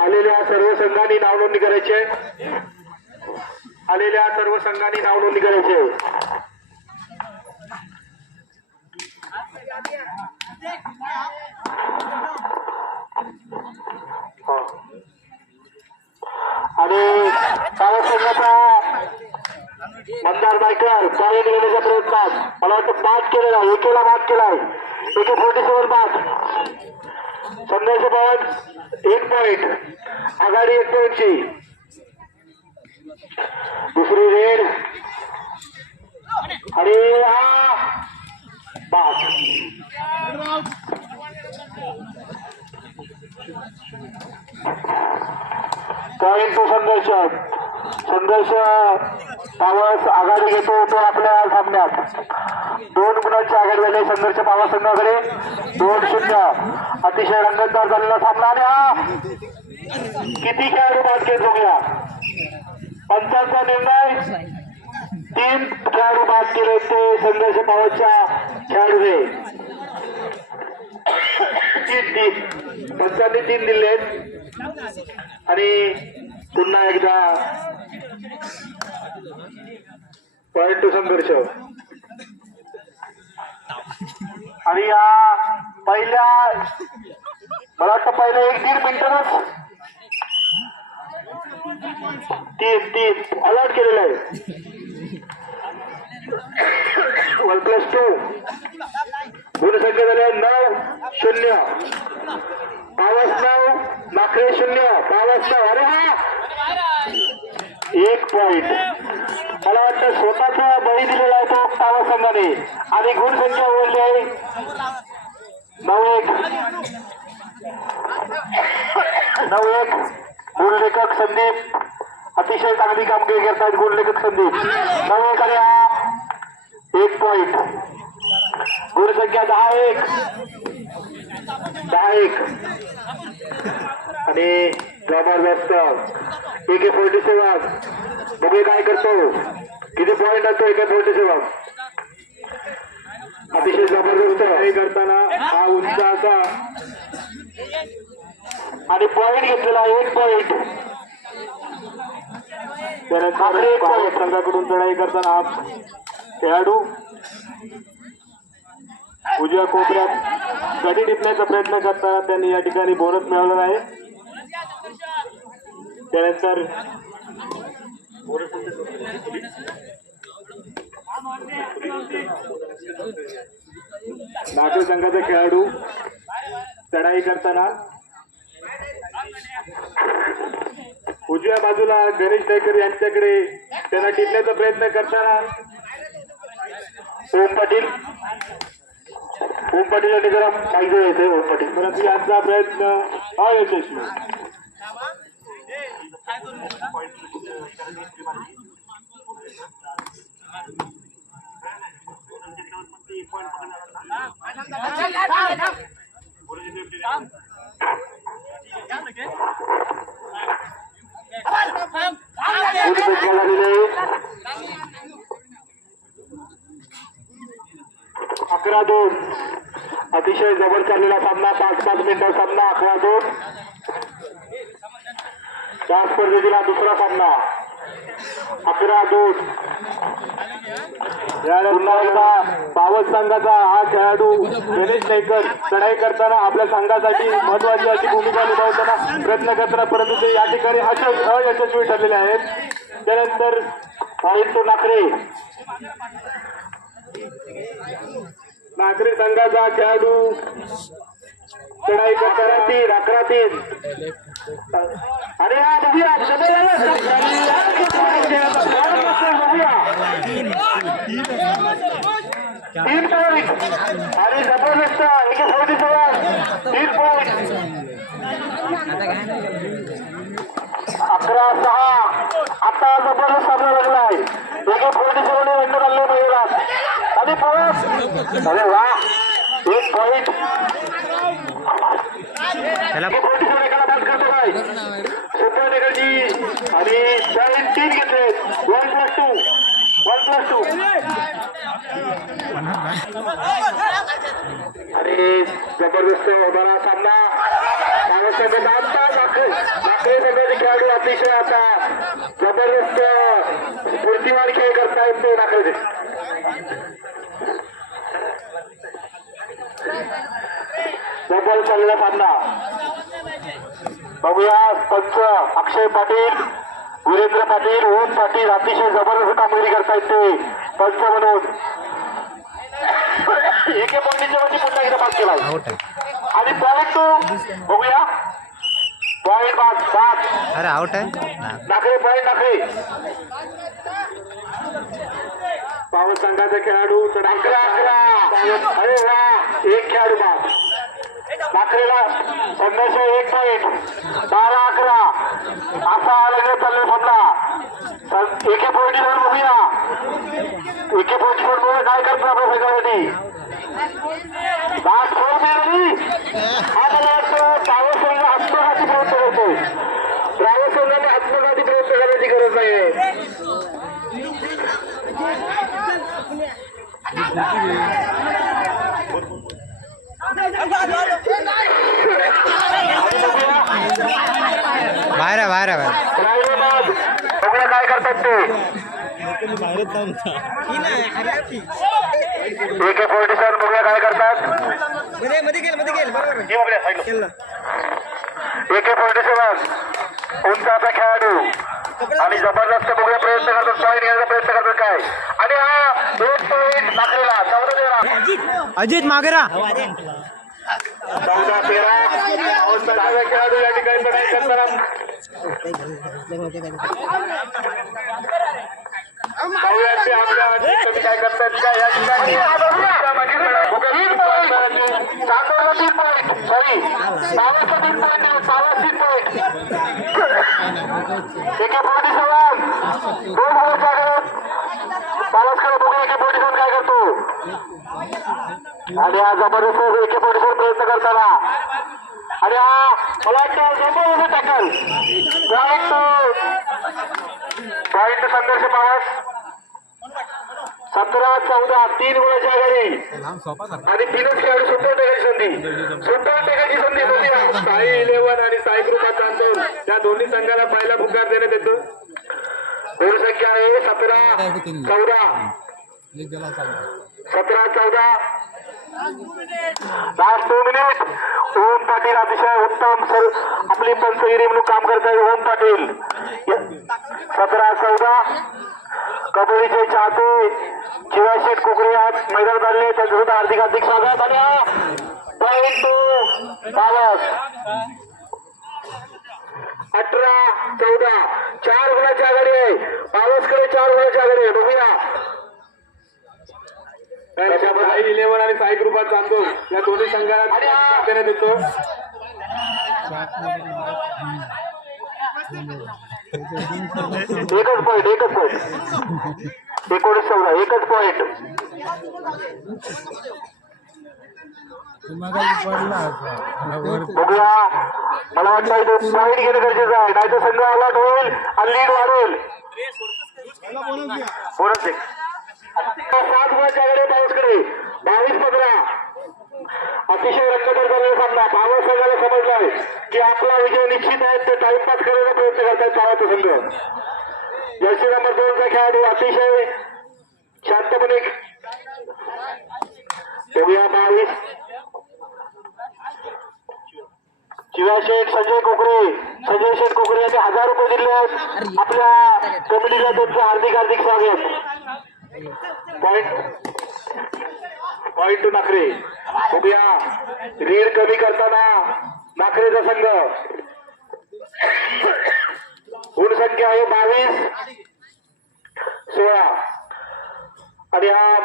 आलेल्या सर्व संघांनी नाव नोंदणी करायचे. आलेल्या सर्व संघांनी नाव नोंदणी करायचे. हो. आणि काही संघाचा नायकर कार्य करण्याच्या प्रयत्नात मला वाटतं आहे एके पॉईंट दुसरी रेड आणि हा टू संघर्ष संघर्ष पावस आघाडी घेतो तो आपल्या सामन्यात. दोन गुणांची आघाडी झाली संघर्ष पावस संघाकडे दोन शून्य. अतिशय रंगतदार झालेला सामना. आणि हा किती खेळाडू बाद घेत बघूया. पंचांचा निर्णय. तीन खेळाडू बाद केले ते संघर्ष पावसच्या खेळाडूने. तीन तीन. पंचांनी तीन दिले आणि पुन्हा एकदा पॉईंट टू संघर्ष आणि या पहिल्या मला वाटतं पहिल्या एक दीड मिनिटातच तीन तीन. अलर्ट केलेलं आहे. वन प्लस टू गुणसंख्या झाल्या नऊ शून्य. पावस नऊ नाकरे शून्य. पावस नऊ. अरे हा! एक पॉइंट मला वाटतं स्वतःचा बळी दिलेला आहे तो पावस संघाने आणि गुणसंख्या बोलली आहे. नऊ एक. नऊ एक. गुणलेखक संदीप. अतिशय चांगली कामगिरी करतायत गुणलेखक संदीप. नऊ एक आणि एक पॉइंट गुणसंख्या दहा एक. दहा एक. आणि जबरदस्त एके फोर्टी सेवन बघूया काय करतो? किती पॉइंट असतो एके फोर्टी सेवन अतिशय जबरदस्त. हे करताना हा असा आणि पॉइंट घेतलेला एक पॉइंट त्यानंतर संघाकडून चढाई करताना हा खेळाडू उजव्या कोपऱ्यात गडी टिपण्याचा प्रयत्न करताना त्यांनी या ठिकाणी बोनस मिळवला आहे. त्यानंतर नाटो संघाचा खेळाडू चढाई करताना उजव्या बाजूला गणेश नायकर यांच्याकडे त्यांना टिपण्याचा प्रयत्न करताना ओम पाटील. ओम पाटील आणि जरा पाहिजे येते ओम पाटील. परंतु यांचा प्रयत्न अयशस्वी गुणसंख्या झालेली आहे अकरा दोन. अतिशय जबर चाललेला सामना पाच पाच मिनिटं सामना अकरा दोन. या स्पर्धेतील दुसरा सामना. अकरा दोन. पुन्हा एकदा बावत संघाचा हा खेळाडू गणेश नाईकर चढाई करताना आपल्या संघासाठी महत्वाची अशी भूमिका निभावताना प्रयत्न करताना परंतु ते या ठिकाणी अशोक अयशस्वी ठरलेले आहेत. त्यानंतर पॉईंट नाकरे. नाकरे संघाचा खेळाडू चढाई करताना ती राखरातील अरे हा बघूया बघूया तीन पॉईंट आणि जबरदस्त एकशे सव्वीस सेवन तीन पॉईंट अकरा सहा आता जबरदस्त सामना लागला आहे एक फोर्टी सेवन रंग आले महिला आणि परत अरे वा एक पॉईंट फोर्टी सेवन एकाला बाद करतो काय सुपर आणि तीन घेतले one plus two one plus two आणि जबरदस्त होणारा सामना. महाराष्ट्रामध्ये आता नाकळे नाकळे संघाचे खेळाडू अतिशय आता जबरदस्त स्फूर्तिवान खेळ करता येतो नाकळेचे जबर चाललेला सामना. बघूया पंच अक्षय पाटील. वीरेंद्र पाटील ओम पाटील अतिशय जबरदस्त कामगिरी करतायत ते. पंच म्हणून. एके पॉईंटच्या वरती पुन्हा एकदा पास केला आणि पॉईंट टू बघूया. पॉईंट पाच पाच अरे आउट आहे? ना. नाकरे पॉईंट नाकरे पावर संघाचा खेळाडू अकरा अकरा अरे वा एक खेळाडू बा नाकरेला संघर्ष एक पॉईंट बारा अकरा. असा अलग चालले समजा एके पॉईंट घेऊन बघूया. एके पॉईंट घेऊन बघूया काय करतो आपल्या सगळ्यासाठी लास्ट फोर मिळाली हा मला वाटतं डावं संघ आत्मघाती प्रयत्न करतो डावं संघाने आत्मघाती प्रयत्न करण्याची गरज नाहीये. बाहेर आहे बाहेर आहे बाहेर काय करतात ते एके फोर्टी सेवन बघूया काय करतात. मध्ये मध्ये गेल मध्ये गेल बरोबर बघूया. साईडला. केलं एके फोर्टी सेवन उंचाचा खेळाडू? आणि जबरदस्त बघूया प्रयत्न करतात पॉईंट घ्यायचा प्रयत्न करतात काय? आणि हा एक पॉईंट नाकरेला चौदा तेरा. अजित मागेरा चौदा तेरा. खेळाडू या ठिकाणी लढाई करताना काय करतात काय या ठिकाणी चांदोरला तीन पॉईंट सॉरी पावाचा तीन पॉईंट पावा तीन पॉईंट एके फोर्टी सेवन दोन गोलच्या आघाडीत पावसकडे बघू एके फोर्टी सेवन काय करतो आणि हा जबरदस्त एके फोर्टी सेवन प्रयत्न करताना आणि हा मला वाटतं जबरदस्त टॅकल पॉईंट पॉईंट संघर्ष पावस सतरा चौदा तीन गोळाच्या आघाडी आणि तीनच खेळाडू सुपर टेकायची संधी सुपर टेकायची संधी म्हणजे साई इलेव्हन आणि साई कृपा चांदोर या दोन्ही संघाला पहिला पुकार देण्यात येतो. गोल संख्या आहे सतरा चौदा. सतरा चौदा. Last two minute Om Patil अतिशय उत्तम सर आपली पंचगिरी म्हणून काम करताय ओम पाटील. सतरा चौदा. कबड्डीचे चाहते. शिवाशेठ कोकरे आज मैदान आले त्यांचं सुद्धा हार्दिक हार्दिक स्वागत आणि पॉईंट टू पावस अठरा चौदा. चार गुणाची आघाडी आहे. पावसकडे चार गुणाची आघाडी आहे. बघूया. साई इलेव्हन आणि साई कृपा चांदूर या दोन्ही संघाला देण्यात येतो एकच पॉईंट एकच पॉईंट एकोणीस चौदा एकच पॉईंट बघूया. मला वाटतं इथे पॉईंट घेणं गरजेचं आहे. नाही तर संघ अलर्ट होईल आणि लीड वाढेल. बोनस एक. सात गुणाच्या आघाडी पाऊसकडे बावीस पंधरा. अतिशय रंगतदार झालेला सामना. पावस संघाला समजलाय की आपला विजय निश्चित आहे. ते टाइमपास करण्याचा प्रयत्न करतायत पावाचा संघ. जर्सी नंबर दोनचा खेळाडू अतिशय शांतपणे बघूया बावीस. शेठ संजय कोकरे. संजय शेठ कोकरे यांनी हजार रुपये दिले आहेत. आपल्या कमिटीला त्यांचं हार्दिक हार्दिक स्वागत. पॉइंट पॉइंट टू नाखरे उभ्या. रीड कमी करताना नाखरेचा संघ. गुण संख्या आहे बावीस. सोळा. आणि हा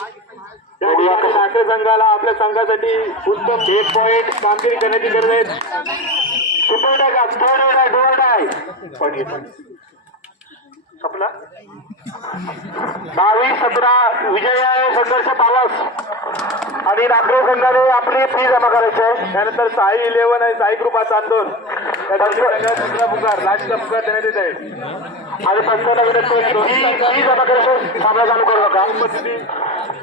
नाट्य संघाला आपल्या संघासाठी उत्तम एक पॉईंट कामगिरी करण्याची गरज आहे. Super die third die do or die point घे संपला? बावीस सतरा विजय आहे संघर्ष पावस आणि नागपूर संघाने आपली फी जमा करायची आहे. त्यानंतर साई इलेव्हन आणि साई कृपा चांदोर दुसरा पुकार लास्टचा पुकार देण्यात येत आहे आणि पंचांना आहे की फी जमा करायची सामना चालू करू नका.